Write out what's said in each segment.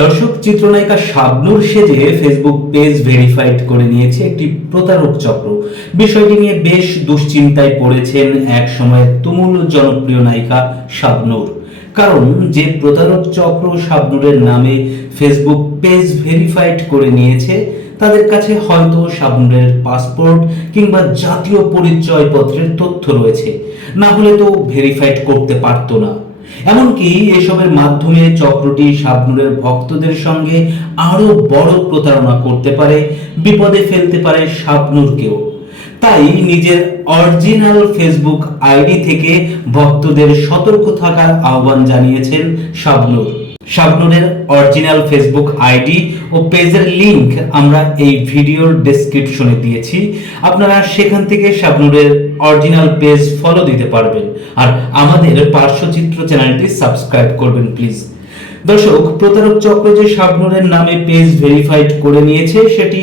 দর্শক, চিত্রনায়িকা শাবনূর সেজে ফেসবুক পেজ ভেরিফাইড করে নিয়েছে একটি প্রতারক চক্র। বিষয়টি নিয়ে বেশ দুশ্চিন্তায় পড়েছেন এক সময়ের তুমুল জনপ্রিয় নায়িকা শাবনূর। কারণ যে প্রতারক চক্র শাবনূরের নামে ফেসবুক পেজ ভেরিফাইড করে নিয়েছে, তাদের কাছে হয়তো শাবনূরের পাসপোর্ট কিংবা জাতীয় পরিচয়পত্রের তথ্য রয়েছে, না হলে তো ভেরিফাইড করতে পারতো না। এমনকি এসবের মাধ্যমে চক্রটি শাবনূরের ভক্তদের সঙ্গে আরো বড় প্রতারণা করতে পারে, বিপদে ফেলতে পারে শাবনূরকেও। তাই নিজের অরিজিনাল ফেসবুক আইডি থেকে ভক্তদের সতর্ক থাকার আহ্বান জানিয়েছেন শাবনূর। শাবনূরের অরিজিনাল ফেসবুক আইডি ও পেজের লিংক আমরা এই ভিডিওর ডেসক্রিপশনে দিয়েছি। আপনারা সেখান থেকে শাবনূরের অরিজিনাল পেজ ফলো দিতে পারবেন, আর আমাদের পার্শ্বচিত্র চ্যানেলটি সাবস্ক্রাইব করবেন প্লিজ। দর্শক, প্রতারক চক্র যে শাবনূরের নামে পেজ ভেরিফাইড করে নিয়েছে, সেটি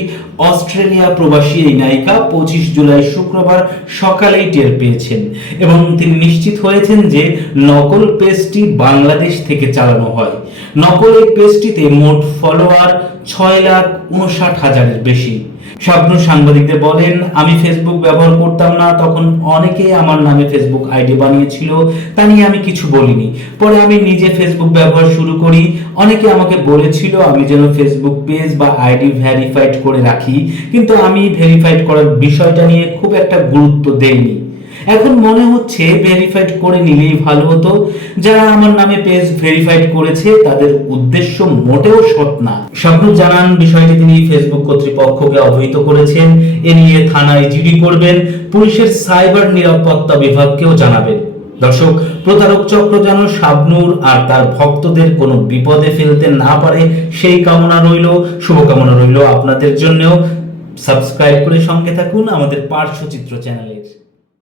অস্ট্রেলিয়া প্রবাসী এই নায়িকা 25 জুলাই শুক্রবার সকালেই টের পেয়েছেন এবং তিনি নিশ্চিত হয়েছেন যে নকল পেজটি বাংলাদেশ থেকে চালানো হয়। নকল এই পেজটিতে মোট ফলোয়ার 6,59,000-এর বেশি। শাবনূর সাংবাদিকদের বলেন, আমি ফেসবুক ব্যবহার করতাম না, তখন অনেকেই আমার নামে ফেসবুক আইডি বানিয়েছিল, তা নিয়ে আমি কিছু বলিনি। পরে আমি নিজে ফেসবুক ব্যবহার শুরু করি। অনেকে আমাকে বলেছিল আমি যেন ফেসবুক পেজ বা আইডি ভেরিফাইড করে রাখি, কিন্তু আমি ভেরিফাইড করার বিষয়টা নিয়ে খুব একটা গুরুত্ব দেইনি। এখন মনে হচ্ছে ভেরিফাইড করে নিলেই ভালো হতো। যারা আমার নামে পেজ ভেরিফাইড করেছে তাদের উদ্দেশ্য মোটেও সৎ না। শাবনূর জানান, বিষয়টি তিনি ফেসবুক কর্তৃপক্ষকে অবহিত করেছেন। এ নিয়ে থানায় জিডি করবেন, পুলিশের সাইবার নিরাপত্তা বিভাগকেও জানাবেন। দর্শক, প্রতারক চক্র যেন শাবনূর আর তার ভক্তদের কোনো বিপদে ফেলতে না পারে সেই কামনা রইল, শুভকামনা রইল আপনাদের জন্যও। সাবস্ক্রাইব করে সঙ্গে থাকুন আমাদের পার্শ্বচিত্র চ্যানেলের।